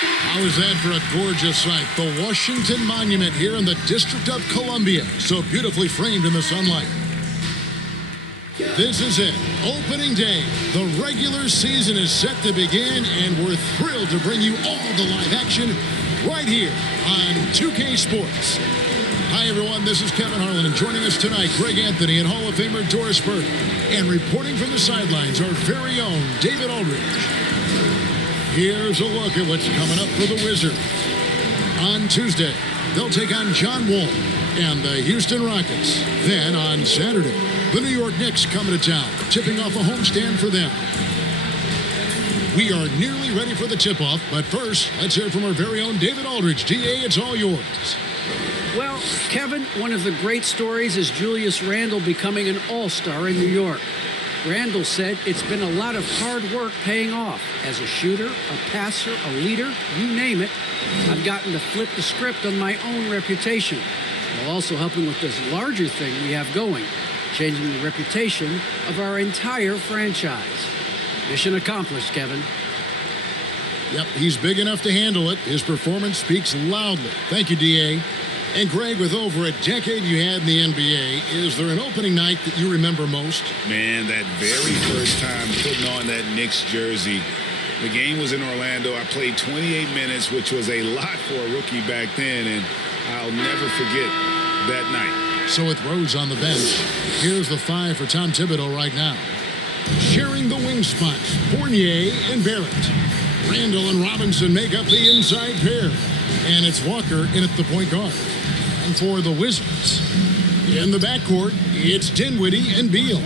How is that for a gorgeous sight? The Washington Monument here in the District of Columbia, so beautifully framed in the sunlight. This is it, opening day. The regular season is set to begin, and we're thrilled to bring you all the live action right here on 2K Sports. Hi, everyone. This is Kevin Harlan, and joining us tonight, Greg Anthony and Hall of Famer Doris Burke. And reporting from the sidelines, our very own David Aldridge. Here's a look at what's coming up for the Wizards. On Tuesday, they'll take on John Wall and the Houston Rockets. Then on Saturday, the New York Knicks coming to town, tipping off a homestand for them. We are nearly ready for the tip-off, but first, let's hear from our very own David Aldridge. DA, it's all yours. Well, Kevin, one of the great stories is Julius Randle becoming an all-star in New York. Randle said it's been a lot of hard work paying off. As a shooter, a passer, a leader, you name it, I've gotten to flip the script on my own reputation, while also helping with this larger thing we have going, changing the reputation of our entire franchise. Mission accomplished, Kevin. Yep, he's big enough to handle it. His performance speaks loudly. Thank you, DA. And Greg, with over a decade you had in the NBA, is there an opening night that you remember most? Man, that very first time putting on that Knicks jersey. The game was in Orlando. I played 28 minutes, which was a lot for a rookie back then, and I'll never forget that night. So with Rose on the bench, here's the five for Tom Thibodeau right now. Sharing the wing spots, Fournier and Barrett. Randle and Robinson make up the inside pair. And it's Walker in at the point guard. And for the Wizards, in the backcourt, it's Dinwiddie and Beal.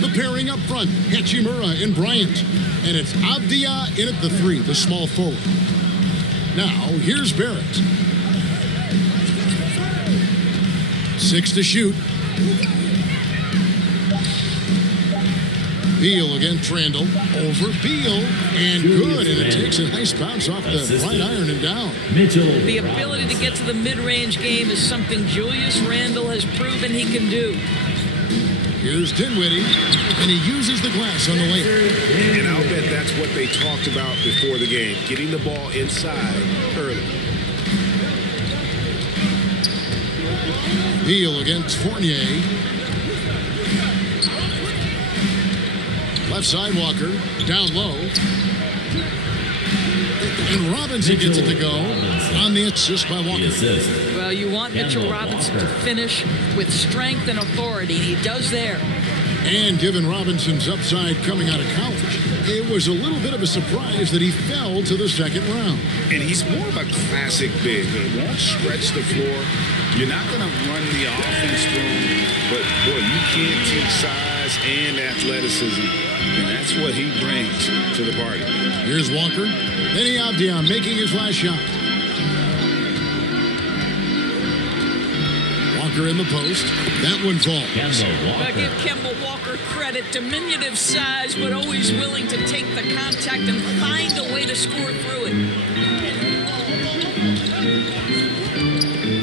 The pairing up front, Hachimura and Bryant. And it's Avdia in at the three, the small forward. Now, here's Barrett. 6 to shoot. Beal against Randle. Over Beal. And good. And it takes a nice bounce off the right iron and down. The ability to get to the mid-range game is something Julius Randle has proven he can do. Here's Dinwiddie. And he uses the glass on the layup. And I'll bet that's what they talked about before the game. Getting the ball inside early. Beal against Fournier. Left side Walker, down low. And Robinson gets it to go on the assist by Walker. Well, you want Mitchell Robinson to finish with strength and authority, and he does there. And given Robinson's upside coming out of college, it was a little bit of a surprise that he fell to the second round. And he's more of a classic big. He won't stretch the floor. You're not going to run the offense through him, but boy, you can't teach size and athleticism. And that's what he brings to the party. Here's Walker. Then Avdia making his last shot. Walker in the post. That one falls. I give Kemba Walker credit. Diminutive size, but always willing to take the contact and find a way to score through it.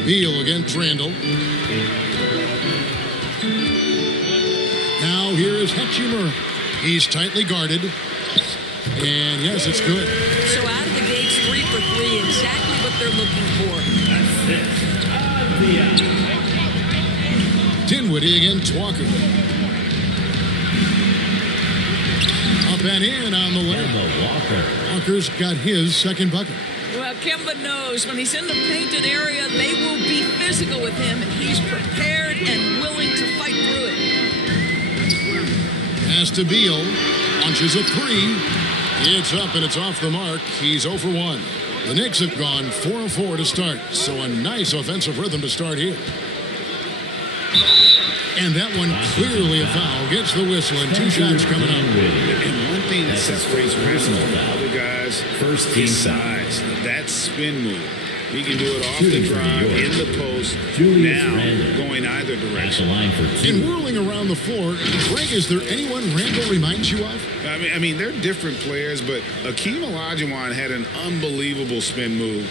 Beal against Randle. Now here is Hachimura. He's tightly guarded. And yes, it's good. So out of the gates, 3 for 3, exactly what they're looking for. Dinwiddie against Walker. Up and in on the layup. Walker's got his second bucket. Well, Kemba knows when he's in the painted area, they will be physical with him, and he's prepared and willing to fight through it. Pass to Beal. Launches a three. It's up and it's off the mark. He's 0 for 1. The Knicks have gone 4 of 4 to start, so a nice offensive rhythm to start here. And that one clearly a foul. Gets the whistle and 2 shots coming up. And one thing that separates Randle from other guys, first team size. That spin move. He can do it off the drive, in the post, now going either direction. And whirling around the floor, Greg, is there anyone Randle reminds you of? I mean, they're different players, but Akeem Olajuwon had an unbelievable spin move.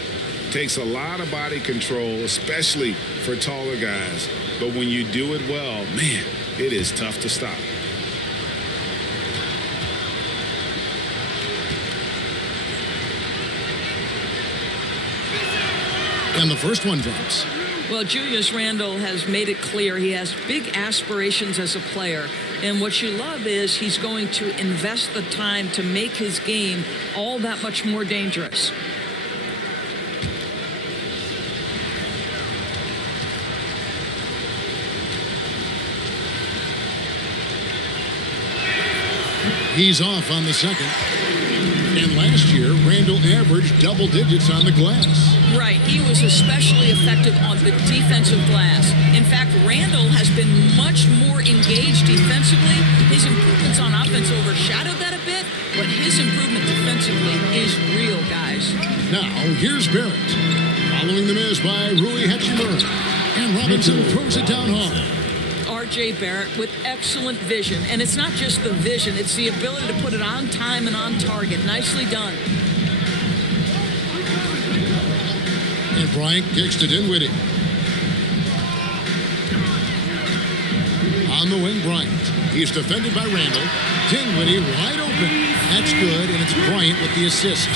Takes a lot of body control, especially for taller guys. But when you do it well, man, it is tough to stop. And the first one drops. Well, Julius Randle has made it clear he has big aspirations as a player. And what you love is he's going to invest the time to make his game all that much more dangerous. He's off on the second. And last year, Randle averaged double digits on the glass. Right. He was especially effective on the defensive glass. In fact, Randle has been much more engaged defensively. His improvements on offense overshadowed that a bit, but his improvement defensively is real, guys. Now, here's Barrett. Following the miss by Rui Hachimura. And Robinson throws it down hard. R.J. Barrett with excellent vision. And it's not just the vision, it's the ability to put it on time and on target. Nicely done. And Bryant kicks to Dinwiddie. On the wing, Bryant. He's defended by Randle. Dinwiddie wide open. That's good, and it's Bryant with the assist.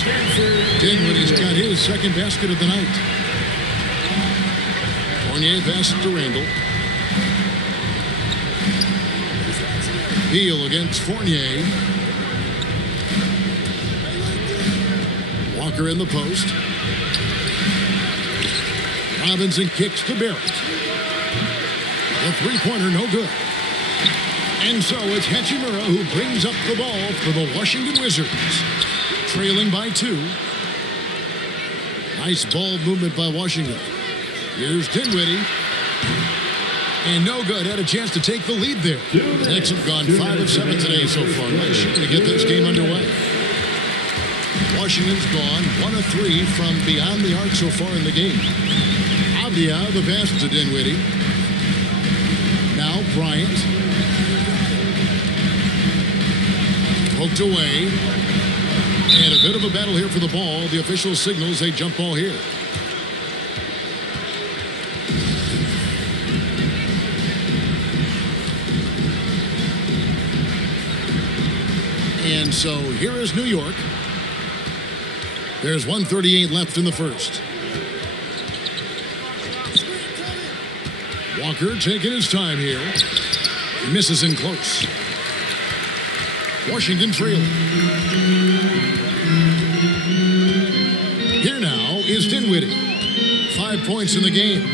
Dinwiddie's got his second basket of the night. Fournier passes to Randle. Beal against Fournier. Walker in the post. Robinson kicks to Barrett. The three-pointer, no good. And so it's Hachimura who brings up the ball for the Washington Wizards. Trailing by 2. Nice ball movement by Washington. Here's Dinwiddie. And no good. Had a chance to take the lead there. Knicks have gone 5 of 7 today so far. Nice shot to get this game underway. Washington's gone 1 of 3 from beyond the arc so far in the game. Avdia, the pass to Dinwiddie. Now Bryant. Poked away. And a bit of a battle here for the ball. The official signals a jump ball here. And so here is New York. There's 1:38 left in the first. Walker taking his time here. Misses in close. Washington trailing. Here now is Dinwiddie. 5 points in the game.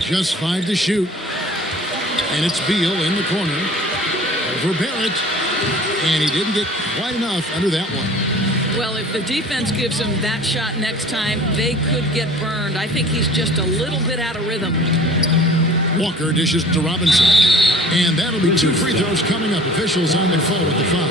Just 5 to shoot. And it's Beal in the corner. Over Barrett. And he didn't get quite enough under that one. Well, if the defense gives him that shot next time, they could get burned. I think he's just a little bit out of rhythm. Walker dishes to Robinson. And that'll be 2 free throws coming up. Officials on their phone with the foul.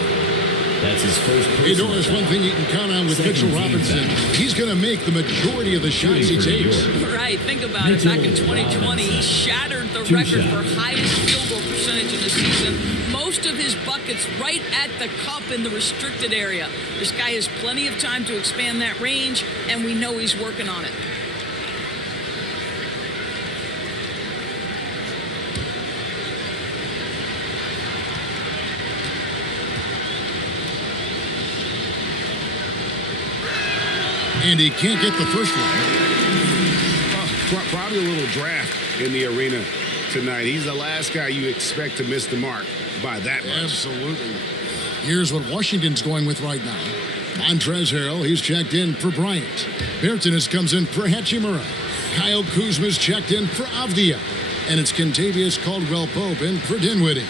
That's his first. Hey, Doris, one thing you can count on with Mitchell Robinson, he's going to make the majority of the shots he takes. Right, think about it. Back in 2020, he shattered the record for highest field goal percentage in the season. Most of his buckets right at the cup in the restricted area. This guy has plenty of time to expand that range, and we know he's working on it. And he can't get the first one. Probably a little draft in the arena tonight. He's the last guy you expect to miss the mark by that much. Absolutely. Here's what Washington's going with right now. Montrezl Harrell, he's checked in for Bryant. Bertens comes in for Hachimura. Kyle Kuzma's checked in for Avdia. And it's Kentavious Caldwell-Pope in for Dinwiddie.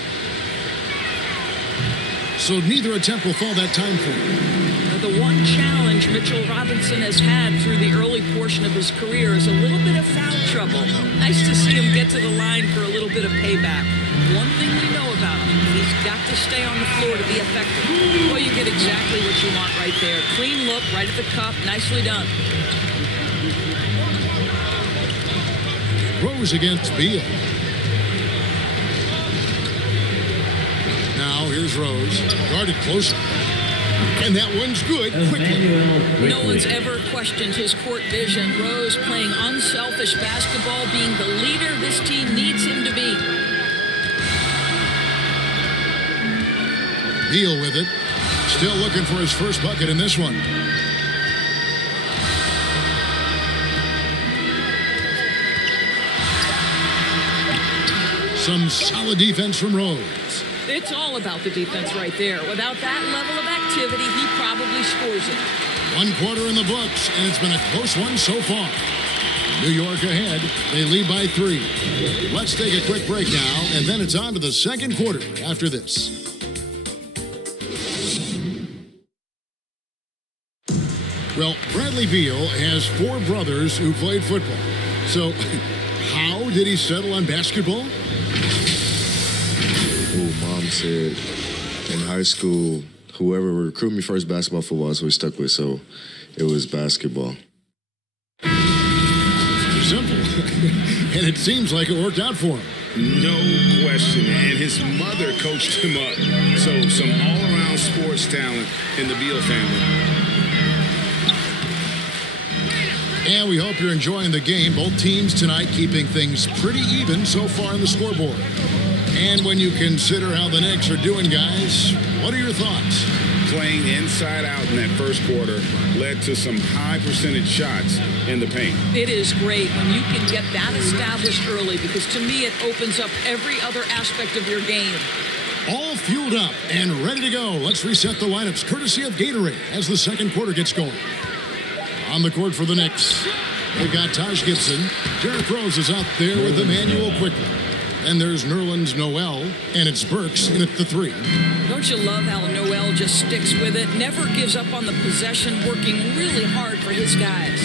So neither attempt will fall that time for him. The one challenge Mitchell Robinson has had through the early portion of his career is a little bit of foul trouble. Nice to see him get to the line for a little bit of payback. One thing we know about him, he's got to stay on the floor to be effective. Well, you get exactly what you want right there. Clean look, right at the cup. Nicely done. Rose against Beal. Now here's Rose. Guarded closer. And that one's good quickly. No one's ever questioned his court vision. Rose playing unselfish basketball, being the leader this team needs him to be. Beal with it. Still looking for his first bucket in this one. Some solid defense from Rose. It's all about the defense right there. Without that level of activity, he probably scores it. 1 quarter in the books, and it's been a close one so far. New York ahead. They lead by 3. Let's take a quick break now, and then it's on to the second quarter after this. Well, Bradley Beal has 4 brothers who played football. So, how did he settle on basketball? Mom said in high school, whoever recruited me first basketball, football is who we stuck with. So, it was basketball. Simple. And it seems like it worked out for him. No question. And his mother coached him up. So some all-around sports talent in the Beal family. And we hope you're enjoying the game. Both teams tonight keeping things pretty even so far on the scoreboard. And when you consider how the Knicks are doing, guys, what are your thoughts? Playing inside out in that first quarter led to some high percentage shots in the paint. It is great when you can get that established early, because to me it opens up every other aspect of your game. All fueled up and ready to go. Let's reset the lineups courtesy of Gatorade as the second quarter gets going. On the court for the Knicks, they've got Taj Gibson. Derrick Rose is out there with Emmanuel quickly. And there's Nerlens Noel, and it's Burks in at the 3. Don't you love how Noel just sticks with it, never gives up on the possession, working really hard for his guys.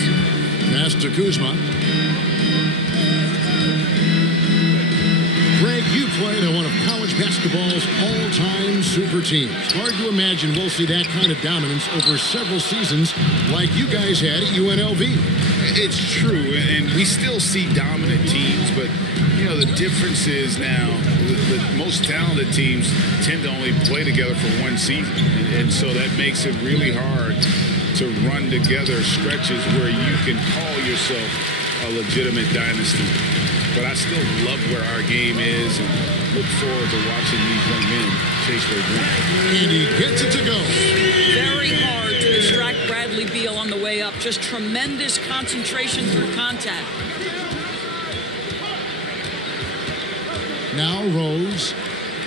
Pass to Kuzma. Greg, you played on one of college basketball's all-time super teams. Hard to imagine we'll see that kind of dominance over several seasons like you guys had at UNLV. It's true, and we still see dominant teams, but you know, the difference is now the most talented teams tend to only play together for one season. And so that makes it really hard to run together stretches where you can call yourself a legitimate dynasty. But I still love where our game is and look forward to watching these young men chase their dreams. And he gets it to go. Very hard to distract Bradley Beal on the way up. Just tremendous concentration through contact. Now Rose.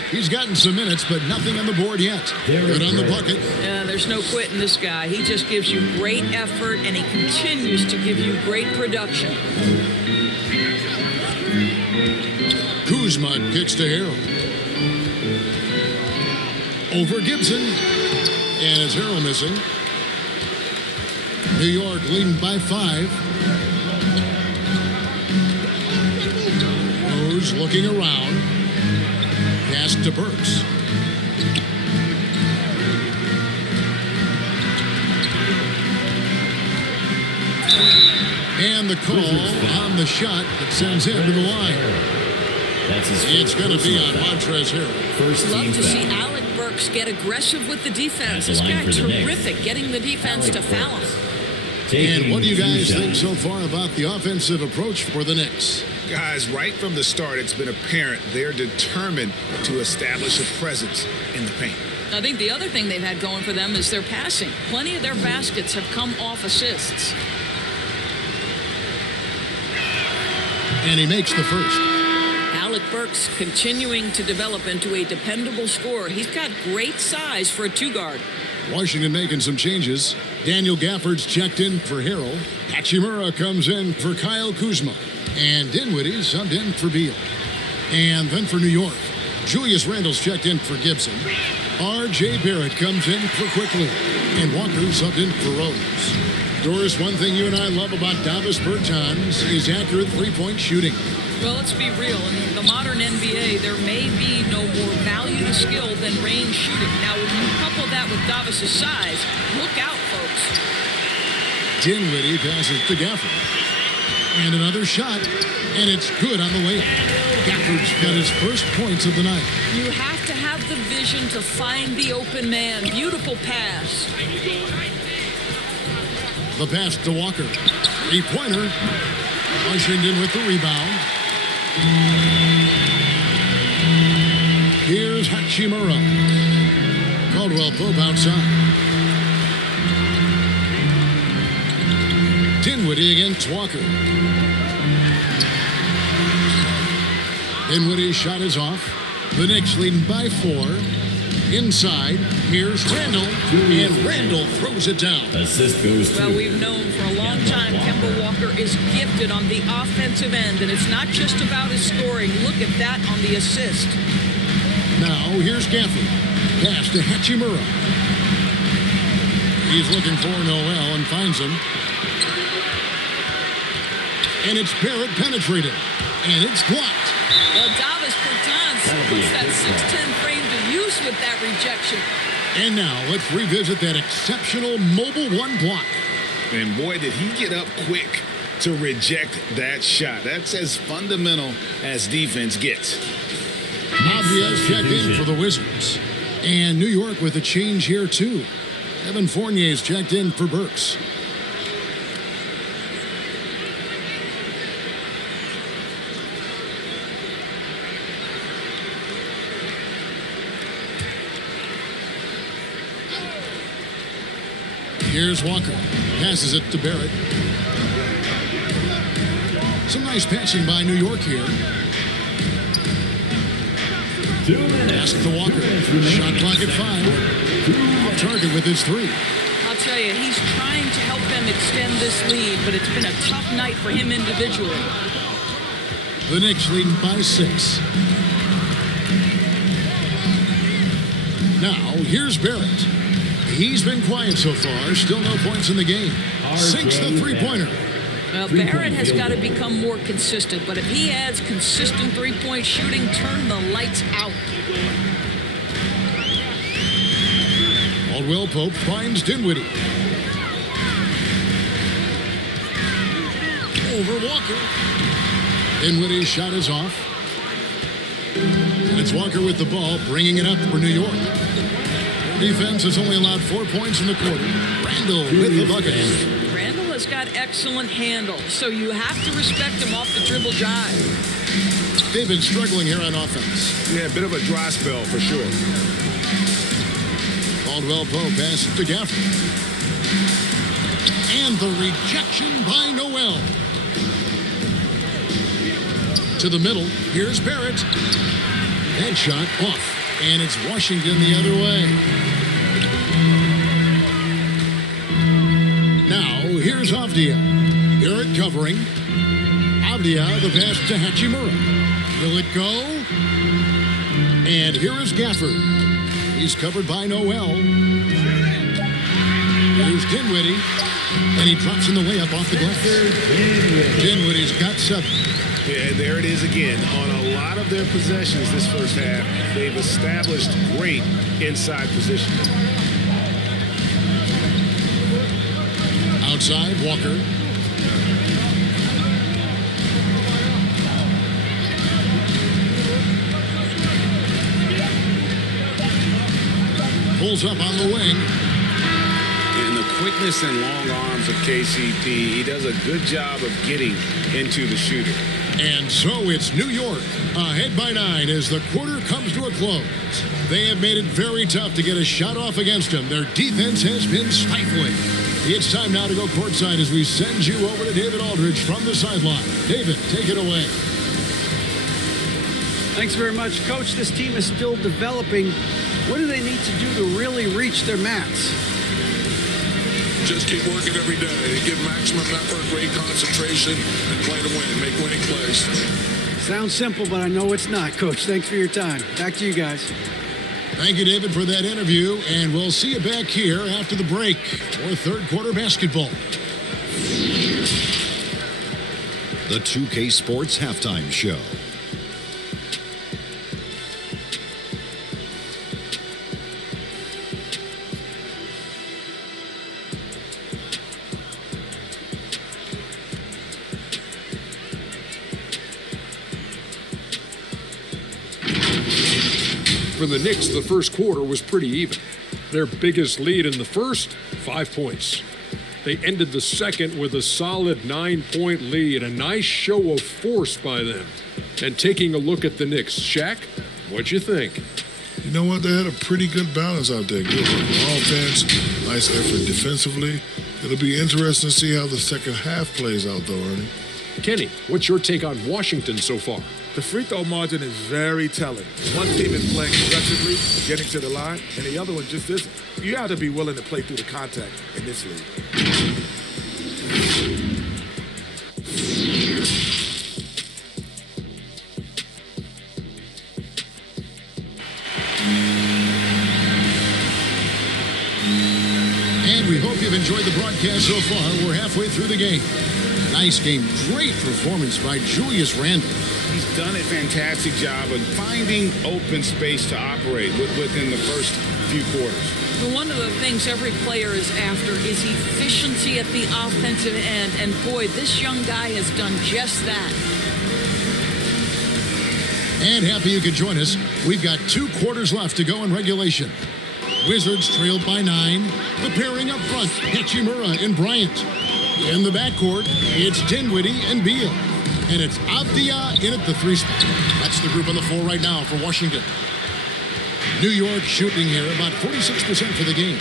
He's gotten some minutes, but nothing on the board yet. Good on the bucket. Yeah, there's no quitting this guy. He just gives you great effort, and he continues to give you great production. Kuzma kicks to Harrell. Over Gibson. And it's Harrell missing. New York leading by 5. Rose looking around. Pass to Burks. And the call on the shot that sends him to the line. It's going to be on Montrezl Harrell. Love to see Alec Burks get aggressive with the defense. This guy terrific, getting the defense to foul him. And what do you guys think so far about the offensive approach for the Knicks? Guys, right from the start, it's been apparent they're determined to establish a presence in the paint. I think the other thing they've had going for them is their passing. Plenty of their baskets have come off assists. And he makes the first. Alec Burks continuing to develop into a dependable scorer. He's got great size for a 2-guard. Washington making some changes. Daniel Gafford's checked in for Harrell. Hachimura comes in for Kyle Kuzma. And Dinwiddie subbed in for Beal. And then for New York, Julius Randle's checked in for Gibson. R.J. Barrett comes in for Quickly. And Walker subbed in for Rose. Doris, one thing you and I love about Davis Bertans is accurate three-point shooting. Well, let's be real. In the modern NBA, there may be no more value to skill than range shooting. Now, when you couple that with Davis's size, look out, folks. Dinwiddie passes to Gafford. And another shot, and it's good on the way up. Gafford's got his first points of the night. You have to have the vision to find the open man. Beautiful pass. The pass to Walker. Three-pointer. Washington with the rebound. Here's Hachimura. Caldwell Pope outside. Dinwiddie against Walker. Dinwiddie's shot is off. The Knicks leading by 4. Inside, here's Randle, and Randle throws it down. Assist goes to. Well, we've known for a long time Kemba Walker is gifted on the offensive end, and it's not just about his scoring. Look at that on the assist. Now, here's Gafford. Pass to Hachimura. He's looking for Noel and finds him. And it's Barrett penetrated. And it's blocked. Well, Davis Bertans puts that 6'10 frame to use with that rejection. And now, let's revisit that exceptional mobile one block. And boy, did he get up quick to reject that shot. That's as fundamental as defense gets. Obvious checked in for the Wizards. And New York with a change here, too. Evan Fournier's checked in for Burks. Here's Walker. Passes it to Barrett. Some nice passing by New York here. Pass to Walker. Shot clock at 5. Off target with his 3. I'll tell you, he's trying to help them extend this lead, but it's been a tough night for him individually. The Knicks leading by 6. Now, here's Barrett. He's been quiet so far. Still no points in the game. Sinks the three-pointer. Well, Barrett has got to become more consistent, but if he adds consistent three-point shooting, turn the lights out. Caldwell Pope finds Dinwiddie. Over Walker. Dinwiddie's shot is off. And it's Walker with the ball, bringing it up for New York. Defense has only allowed 4 points in the quarter. Randle with the bucket. Randle has got excellent handle, so you have to respect him off the dribble drive. They've been struggling here on offense. Yeah, a bit of a dry spell for sure. Caldwell Pope passes to Gafford. And the rejection by Noel. To the middle. Here's Barrett. That shot off. And it's Washington the other way. Now, here's Avdia. Barrett covering. Avdia, the pass to Hachimura. Will it go? And here is Gafford. He's covered by Noel. Here's Dinwiddie. And he drops in the layup off the glass. Dinwiddie's got 7. Yeah, there it is again. On a lot of their possessions this first half, they've established great inside position. Outside, Walker. Pulls up on the wing. And the quickness and long arms of KCP, he does a good job of getting into the shooter. And so it's New York ahead by 9 as the quarter comes to a close. They have made it very tough to get a shot off against them. Their defense has been stifling. It's time now to go courtside as we send you over to David Aldridge from the sideline. David, take it away. Thanks very much, Coach. This team is still developing. What do they need to do to really reach their max? Just keep working every day. Give maximum effort, great concentration, and play to win. Make winning plays. Sounds simple, but I know it's not, Coach. Thanks for your time. Back to you guys. Thank you, David, for that interview, and we'll see you back here after the break for third quarter basketball. The 2K Sports Halftime Show. For the Knicks, the first quarter was pretty even. Their biggest lead in the first, 5 points. They ended the second with a solid 9-point lead, a nice show of force by them. And taking a look at the Knicks, Shaq, what'd you think? You know what? They had a pretty good balance out there. Good offense, nice effort defensively. It'll be interesting to see how the second half plays out, though, Ernie. Kenny, what's your take on Washington so far? The free throw margin is very telling. One team is playing aggressively, getting to the line, and the other one just isn't. You have to be willing to play through the contact in this league. And we hope you've enjoyed the broadcast so far. We're halfway through the game. Nice game. Great performance by Julius Randle. He's done a fantastic job of finding open space to operate within the first few quarters. Well, one of the things every player is after is efficiency at the offensive end. And boy, this young guy has done just that. And happy you could join us. We've got 2 quarters left to go in regulation. Wizards trailed by 9. The pairing up front, Hachimura and Bryant. In the backcourt, it's Dinwiddie and Beal. And it's Avdia in at the 3 spot. That's the group on the floor right now for Washington. New York shooting here about 46% for the game.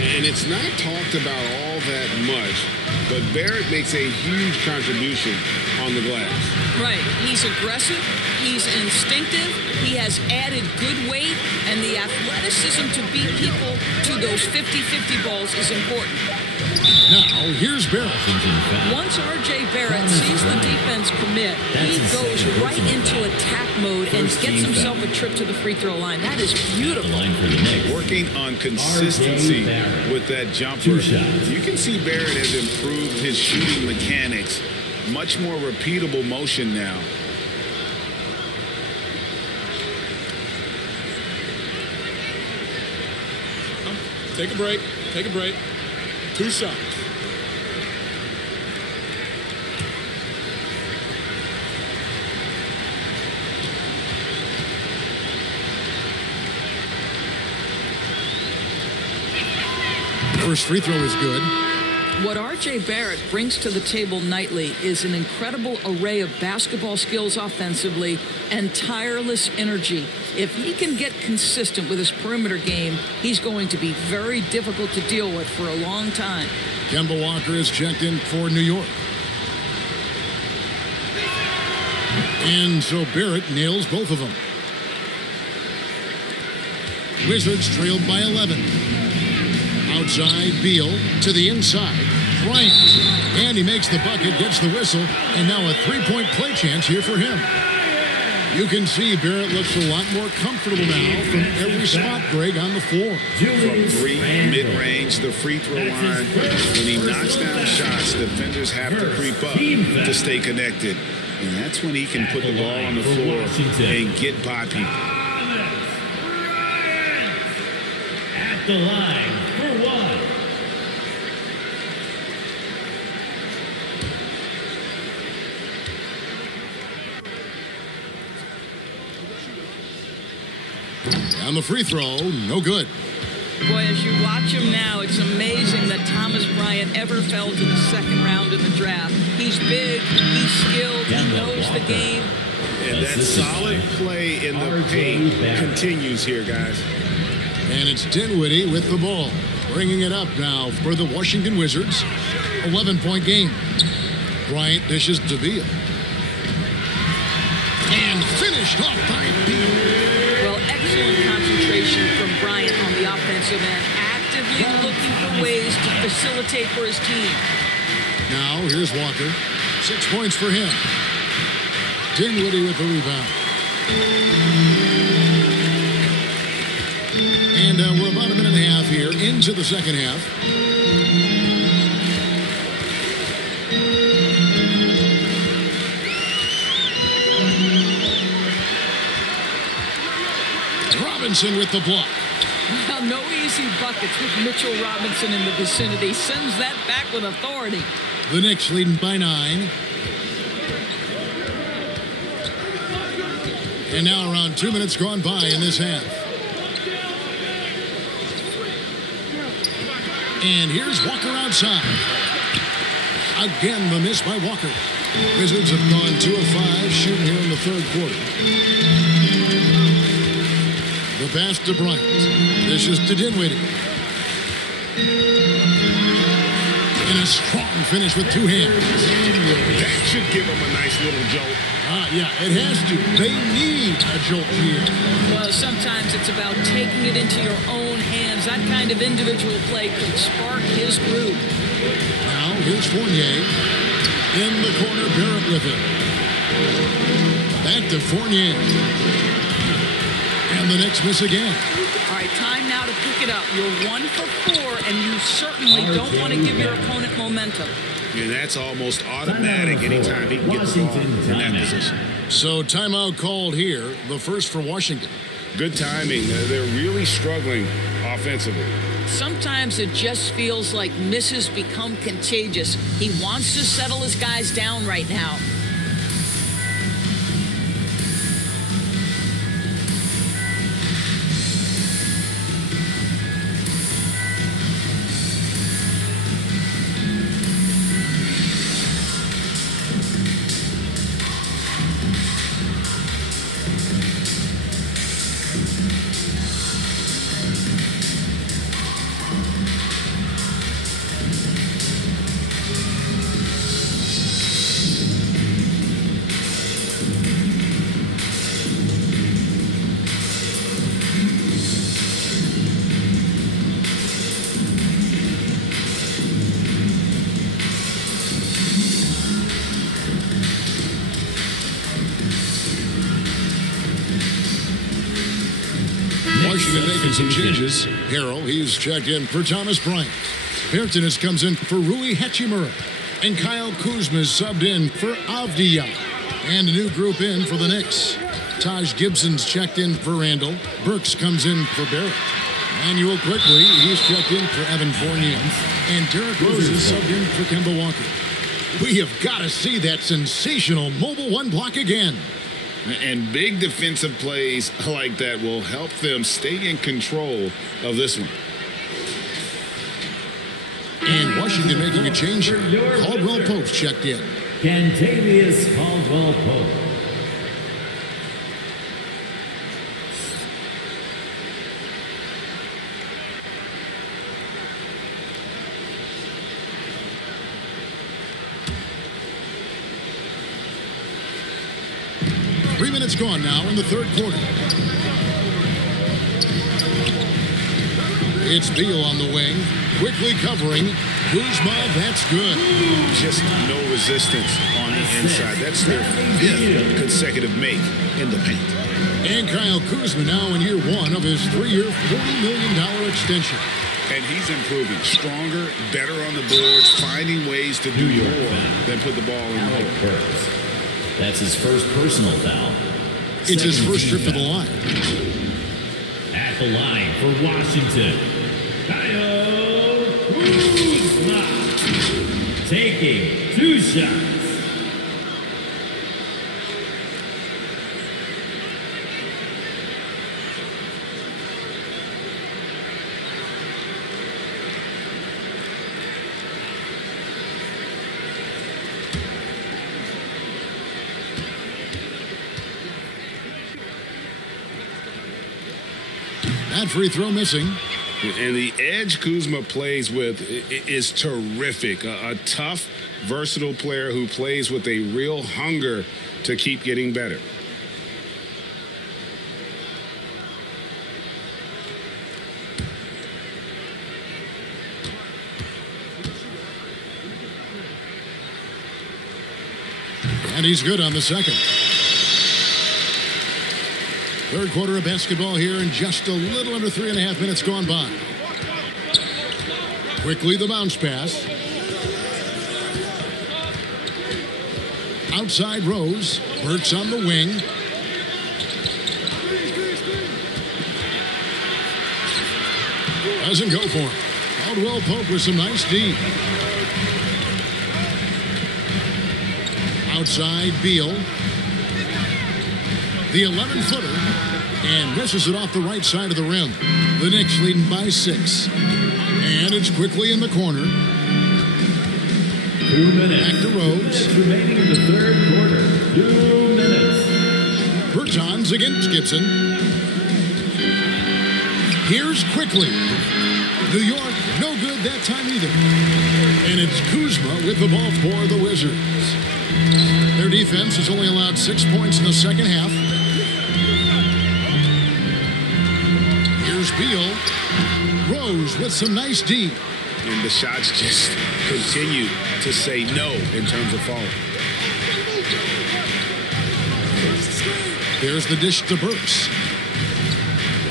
And it's not talked about all that much, but Barrett makes a huge contribution on the glass. Right. He's aggressive. He's instinctive. He has added good weight, and the athleticism to beat people to those 50-50 balls is important. Now, here's Barrett. Once R.J. Barrett sees the defense commit, he goes right into attack mode and gets himself a trip to the free throw line. That is beautiful. Working on consistency with that jumper. You can see Barrett has improved his shooting mechanics. Much more repeatable motion now. Take a break. Take a break. 2 shots. First free throw is good. What R.J. Barrett brings to the table nightly is an incredible array of basketball skills offensively and tireless energy. If he can get consistent with his perimeter game, he's going to be very difficult to deal with for a long time. Kemba Walker is checked in for New York. And so Barrett nails both of them. Wizards trailed by 11. Outside, Beal to the inside. Bryant. And he makes the bucket, gets the whistle, and now a 3-point play chance here for him. You can see Barrett looks a lot more comfortable now from every spot, Greg, on the floor. From 3 mid-range, the free throw line. When he knocks down shots, defenders have to creep up to stay connected. And that's when he can put the ball on the floor and get by people. At the line for 1. On the free throw, no good. Boy, as you watch him now, it's amazing that Thomas Bryant ever fell to the second round in the draft. He's big, he's skilled, he knows the game. And that solid play in the paint continues here, guys. And it's Dinwiddie with the ball. Bringing it up now for the Washington Wizards. 11-point game. Bryant dishes to Beal. And finished off by Beal. Well, excellent concentration from Bryant on the offensive end. Actively looking for ways to facilitate for his team. Now, here's Walker. 6 points for him. Dinwiddie with the rebound. And we're about a minute and a half here into the second half. Robinson with the block. Well, no easy buckets with Mitchell Robinson in the vicinity. Sends that back with authority. The Knicks leading by 9. And now around 2 minutes gone by in this half. And here's Walker outside. Again, the miss by Walker. Wizards have gone 2 of 5 shooting here in the third quarter. The pass to Bryant. This is to Dinwiddie. And a strong finish with two hands. That should give them a nice little jolt. Yeah, it has to. They need a jolt here. Well, sometimes it's about taking it into your own hands. That kind of individual play could spark his groove. Now, here's Fournier. In the corner, Barrett with it. Back to Fournier. And the Knicks miss again. All right, time now to pick it up. You're 1 for 4, and you certainly don't want to give your opponent momentum. And that's almost automatic anytime he can get the ball in that position. So timeout called here, the first for Washington. Good timing. They're really struggling offensively. Sometimes it just feels like misses become contagious. He wants to settle his guys down right now. Washington making some changes. Harrell, he's checked in for Thomas Bryant. Bertans comes in for Rui Hachimura. And Kyle Kuzma is subbed in for Avdija. And a new group in for the Knicks. Taj Gibson's checked in for Randle. Burks comes in for Barrett. Manuel quickly, he's checked in for Evan Fournier. And Derrick Rose is subbed in for Kemba Walker. We have got to see that sensational mobile one block again. And big defensive plays like that will help them stay in control of this one. And Washington making a change here. Caldwell Pope checked in. Kentavious Caldwell Pope. Three minutes gone now in the third quarter. It's Beal on the wing, quickly covering. Kuzma, that's good. Just no resistance on the inside. That's their fifth consecutive make in the paint. And Kyle Kuzma now in year one of his 3-year, $40 million extension. And he's improving. Stronger, better on the boards, finding ways to do more than put the ball in the hole. That's his first personal foul. It's his first trip to the line. At the line for Washington, Kyle Kuzma, taking 2 shots. That free throw missing. And the edge Kuzma plays with is terrific. A tough, versatile player who plays with a real hunger to keep getting better. And he's good on the second. Third quarter of basketball here in just a little under 3.5 minutes gone by. Quickly the bounce pass. Outside Rose. Burks on the wing. Doesn't go for him. Caldwell Pope with some nice D. Outside Beal. The 11-footer, and misses it off the right side of the rim. The Knicks leading by 6. And it's quickly in the corner. 2 minutes. Back to Rose. Remaining in the third quarter. 2 minutes. Bertans against Gibson. Here's quickly. New York, no good that time either. And it's Kuzma with the ball for the Wizards. Their defense has only allowed 6 points in the second half. Here's Beal. Rose with some nice D. And the shots just continue to say no in terms of falling. There's the dish to Burks.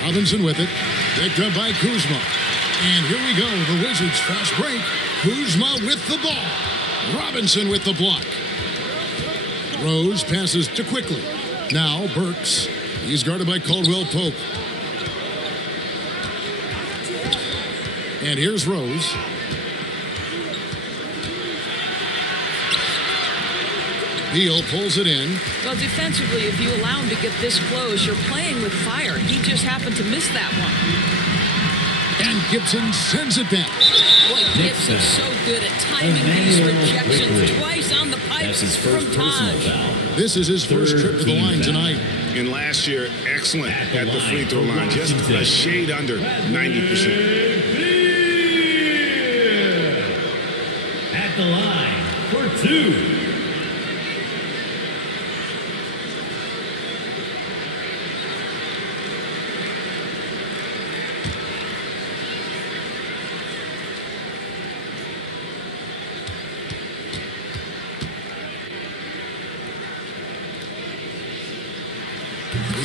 Robinson with it. Picked up by Kuzma. And here we go. The Wizards fast break. Kuzma with the ball. Robinson with the block. Rose passes to Quickly. Now Burks. He's guarded by Caldwell Pope. And here's Rose. Beal pulls it in. Well, defensively, if you allow him to get this close, you're playing with fire. He just happened to miss that one. And Gibson sends it back. Boy, Gibson's so good at timing these rejections. Twice on the pipes from Taj. This is his first trip to the line tonight. And last year, excellent at the free throw line. Just a shade under 90%. At the line for 2.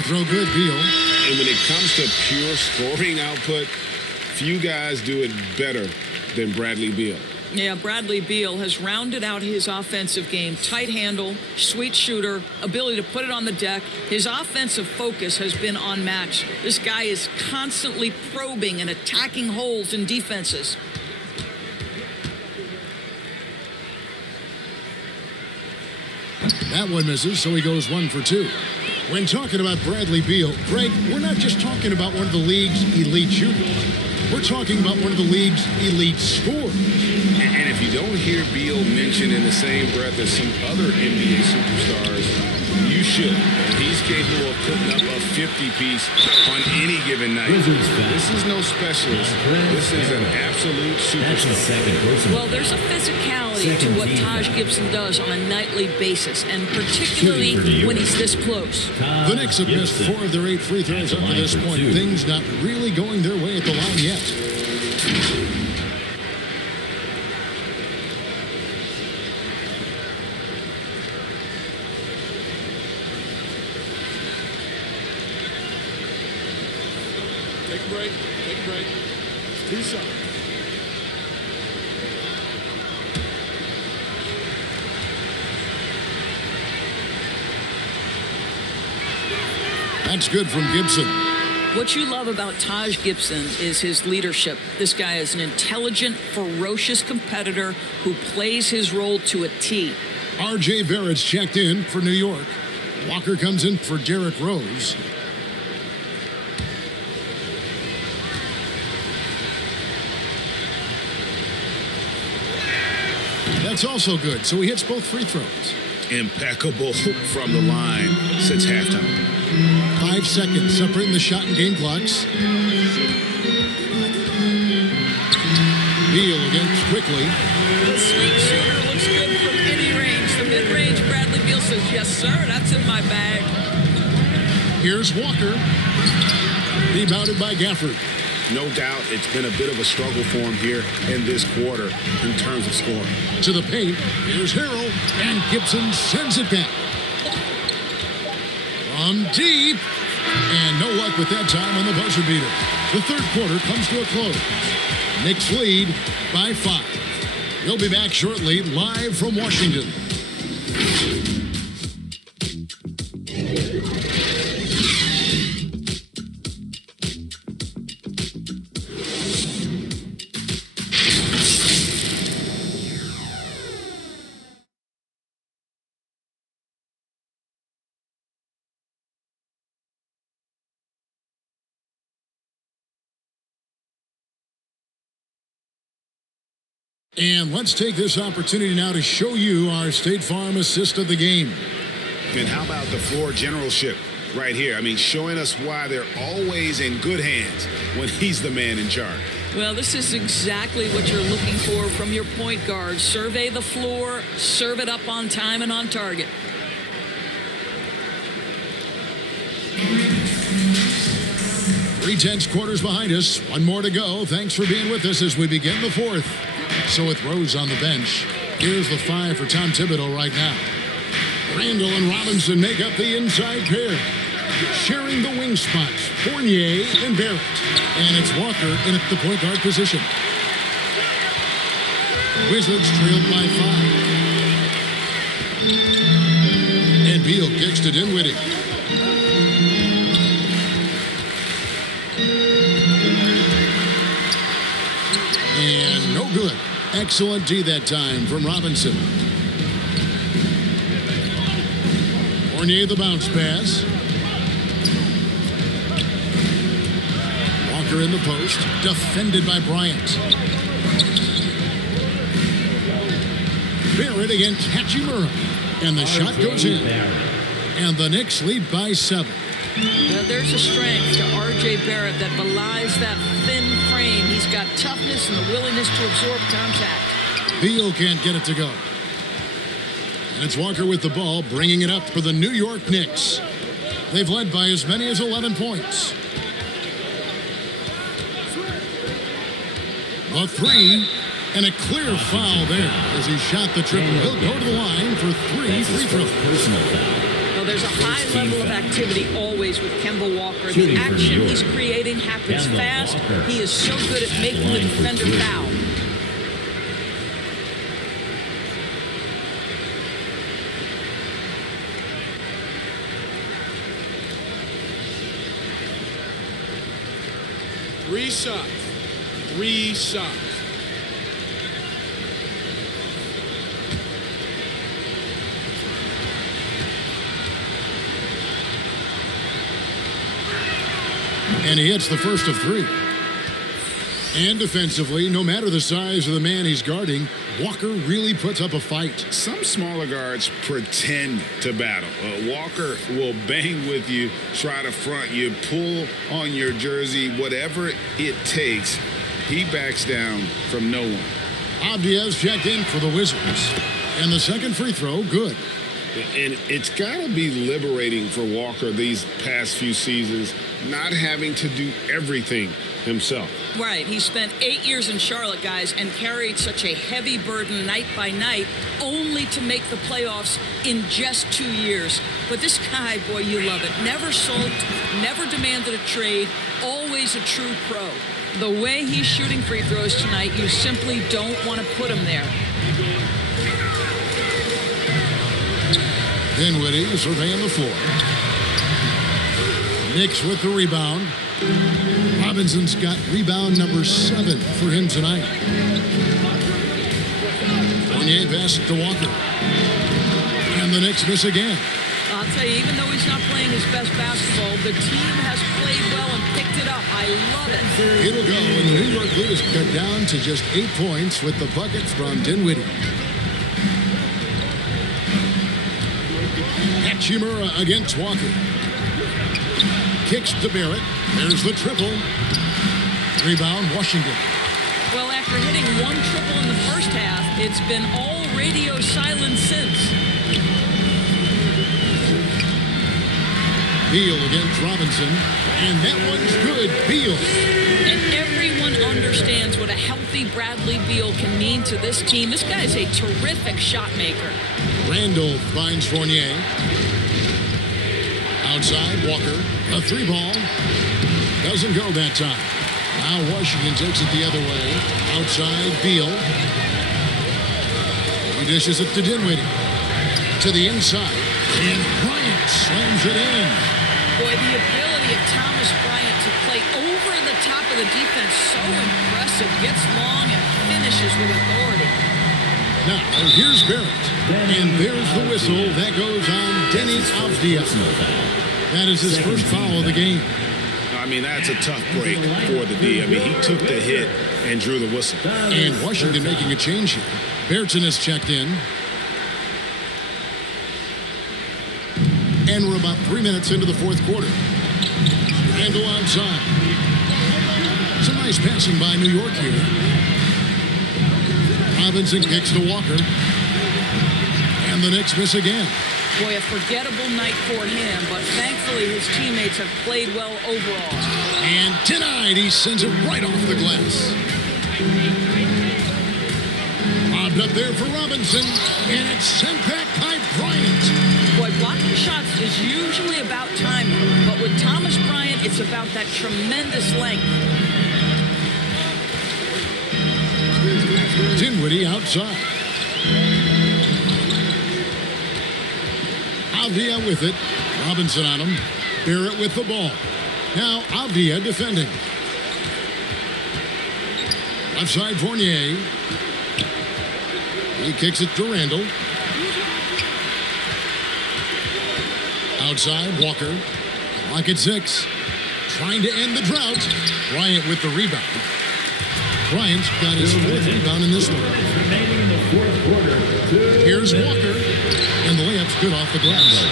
Throw good, Beal. And when it comes to pure scoring output, few guys do it better than Bradley Beal. Yeah, Bradley Beal has rounded out his offensive game. Tight handle, sweet shooter, ability to put it on the deck. His offensive focus has been unmatched. This guy is constantly probing and attacking holes in defenses. That one misses, so he goes 1 for 2. When talking about Bradley Beal, Greg, we're not just talking about one of the league's elite shooters. We're talking about one of the league's elite scorers. And if you don't hear Beal mentioned in the same breath as some other NBA superstars, you should. He's capable of putting up a 50-piece on any given night. This is no specialist. This is an absolute superstar. Well, there's a physicality to what Taj Gibson does on a nightly basis, and particularly when he's this close. The Knicks have missed 4 of their 8 free throws up to this point. Things not really going their way at the line yet. Take a break. Take a break. It's 2 shots. That's good from Gibson. What you love about Taj Gibson is his leadership. This guy is an intelligent, ferocious competitor who plays his role to a T. R.J. Barrett's checked in for New York. Walker comes in for Derrick Rose. That's also good, so he hits both free throws. Impeccable from the line since halftime. 5 seconds separating the shot and game clocks. Beal against Quickly. The sweet shooter looks good from any range. The mid-range, Bradley Beal says, yes, sir, that's in my bag. Here's Walker. Rebounded by Gafford. No doubt it's been a bit of a struggle for him here in this quarter in terms of scoring. To the paint, here's Harrell, and Gibson sends it back. From deep, and no luck with that time on the buzzer beater. The third quarter comes to a close. Knicks lead by 5. We'll be back shortly, live from Washington. And let's take this opportunity now to show you our State Farm assist of the game. And how about the floor generalship right here. I mean, showing us why they're always in good hands when he's the man in charge. Well, this is exactly what you're looking for from your point guard. Survey the floor, serve it up on time and on target. Three-tenths quarters behind us. One more to go. Thanks for being with us as we begin the fourth. So with Rose on the bench, here's the 5 for Tom Thibodeau right now. Randle and Robinson make up the inside pair. Sharing the wing spots, Fournier and Barrett. And it's Walker in at the point guard position. Wizards trailed by 5. And Beal kicks to Dinwiddie. And no good. Excellent D that time from Robinson. Fournier the bounce pass. Walker in the post. Defended by Bryant. Barrett against Hachimura. And the shot goes in. And the Knicks lead by 7. There's a strength to R.J. Barrett that belies that thin frame. He's got toughness and the willingness to absorb contact. Beal can't get it to go. And it's Walker with the ball, bringing it up for the New York Knicks. They've led by as many as 11 points. The 3, and a clear foul there as he shot the triple. He'll go to the line for 3 free throws. Personal foul. Well, there's a high level of activity always with Kemba Walker. The action he's creating happens fast. He is so good at making the defender foul. Three shots. And he hits the first of 3. And defensively, no matter the size of the man he's guarding, Walker really puts up a fight. Some smaller guards pretend to battle. Walker will bang with you, try to front you, pull on your jersey, whatever it takes. He backs down from no one. Abdias checked in for the Wizards. And the second free throw, good. And it's got to be liberating for Walker these past few seasons, not having to do everything himself. Right. He spent 8 years in Charlotte, guys, and carried such a heavy burden night by night, only to make the playoffs in just 2 years. But this guy, boy, you love it. Never sulked, never demanded a trade, always a true pro. The way he's shooting free throws tonight, you simply don't want to put him there. Dinwiddie surveying the floor. Knicks with the rebound. Robinson's got rebound number 7 for him tonight. Fournier passes to Walker. And the Knicks miss again. I'll tell you, even though he's not playing his best basketball, the team has played well and picked it up. I love it. It'll go, and the New York lead is cut down to just 8 points with the bucket from Dinwiddie. Hachimura against Walker. Kicks to Barrett. There's the triple. Rebound, Washington. Well, after hitting 1 triple in the first half, it's been all radio silence since. Beal against Robinson. And that one's good. Beal. And everyone understands what a healthy Bradley Beal can mean to this team. This guy is a terrific shot maker. Randle finds Fournier. Outside, Walker. A 3-ball. Doesn't go that time. Now Washington takes it the other way. Outside, Beal. He dishes it to Dinwiddie. To the inside. And Bryant slams it in. Boy, the ability of Thomas Bryant to play over the top of the defense, so impressive. Gets long and finishes with authority. Now, here's Barrett. And there's the whistle. That goes on Denny Avdia. That is his first foul of the game. I mean, that's a tough break for the D. I mean, he took the hit and drew the whistle. And Washington making a change here. Bertson has checked in. And we're about 3 minutes into the fourth quarter. Randle outside. Some nice passing by New York here. Robinson kicks to Walker. And the Knicks miss again. Boy, a forgettable night for him, but thankfully his teammates have played well overall. And tonight he sends it right off the glass. Lobbed up there for Robinson, and it's sent back by Bryant. Boy, blocking shots is usually about timing, but with Thomas Bryant, it's about that tremendous length. Dinwiddie outside. Avdia with it. Robinson on him. Barrett with the ball. Now Avdia defending. Left side Fournier. He kicks it to Randle. Outside Walker. Clock at 6. Trying to end the drought. Bryant with the rebound. Bryant's got his 4th rebound in this one. Here's Walker. And the layup's good off the glass.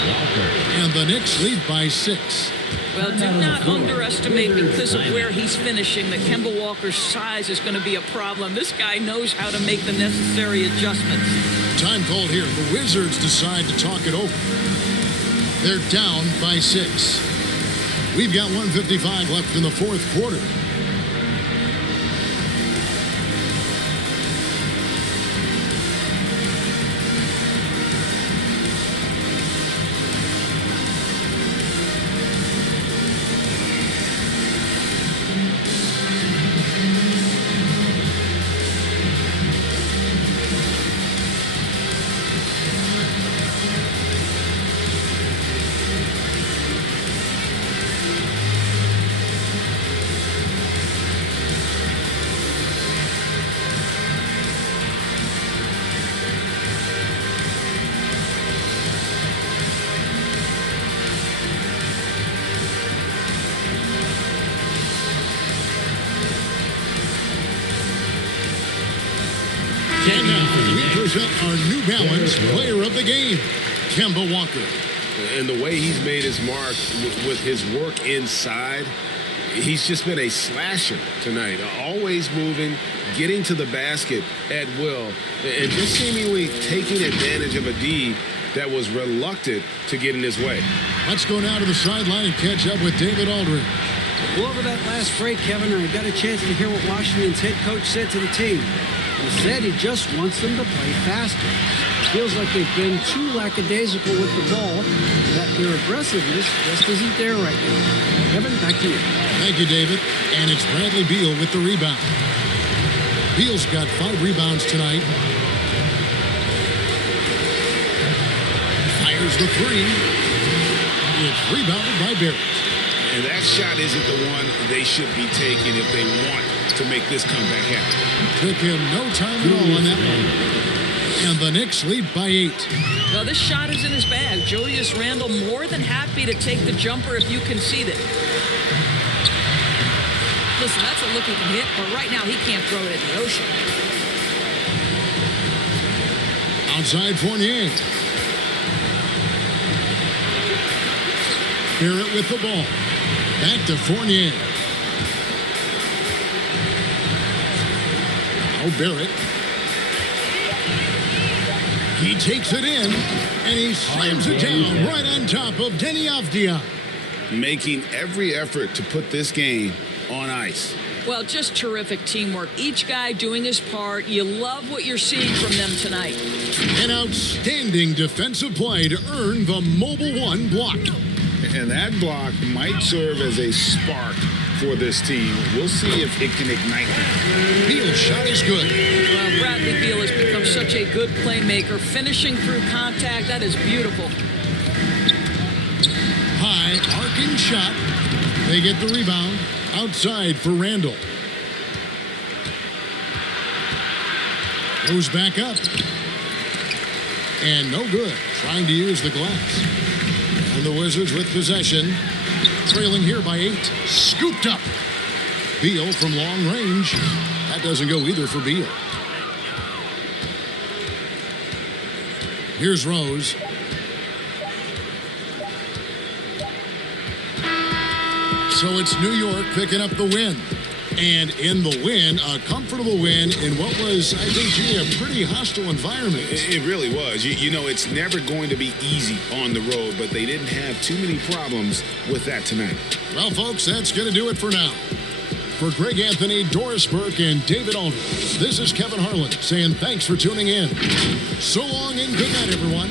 And the Knicks lead by 6. Well, do not underestimate, because of where he's finishing, that Kemba Walker's size is going to be a problem. This guy knows how to make the necessary adjustments. Time called here. The Wizards decide to talk it over. They're down by 6. We've got 1:55 left in the fourth quarter. And now we present our New Balance Player of the Game, Kemba Walker. And the way he's made his mark with his work inside, he's just been a slasher tonight. Always moving, getting to the basket at will, and just seemingly taking advantage of a D that was reluctant to get in his way. Let's go now to the sideline and catch up with David Aldridge. Well, over that last break, Kevin, I got a chance to hear what Washington's head coach said to the team. He said he just wants them to play faster. It feels like they've been too lackadaisical with the ball, that their aggressiveness just isn't there right now. Kevin, back to you. Thank you, David. And it's Bradley Beal with the rebound. Beal's got 5 rebounds tonight. Fires the 3. It's rebounded by Barrett. And that shot isn't the one they should be taking if they want to make this comeback happen. Took him no time at all on that one. And the Knicks lead by 8. Well, this shot is in his bag. Julius Randle more than happy to take the jumper if you concede it. Listen, that's a look he can hit, but right now he can't throw it in the ocean. Outside Fournier. Barrett with the ball. Back to Fournier. Now Barrett. He takes it in, and he slams it down right on top of Denny Avdia. Making every effort to put this game on ice. Well, just terrific teamwork. Each guy doing his part. You love what you're seeing from them tonight. An outstanding defensive play to earn the Mobile One block. And that block might serve as a spark for this team. We'll see if it can ignite them. Beal's shot is good. Well, Bradley Beal has become such a good playmaker. Finishing through contact, that is beautiful. High arcing shot. They get the rebound. Outside for Randle. Goes back up. And no good. Trying to use the glass. And the Wizards with possession. Trailing here by 8. Scooped up. Beal from long range. That doesn't go either for Beal. Here's Rose. So it's New York picking up the win. And in the win, a comfortable win in what was, I think, a pretty hostile environment. It really was. You know, it's never going to be easy on the road, but they didn't have too many problems with that tonight. Well, folks, that's going to do it for now. For Greg Anthony, Doris Burke, and David Aldridge, this is Kevin Harlan saying thanks for tuning in. So long and good night, everyone.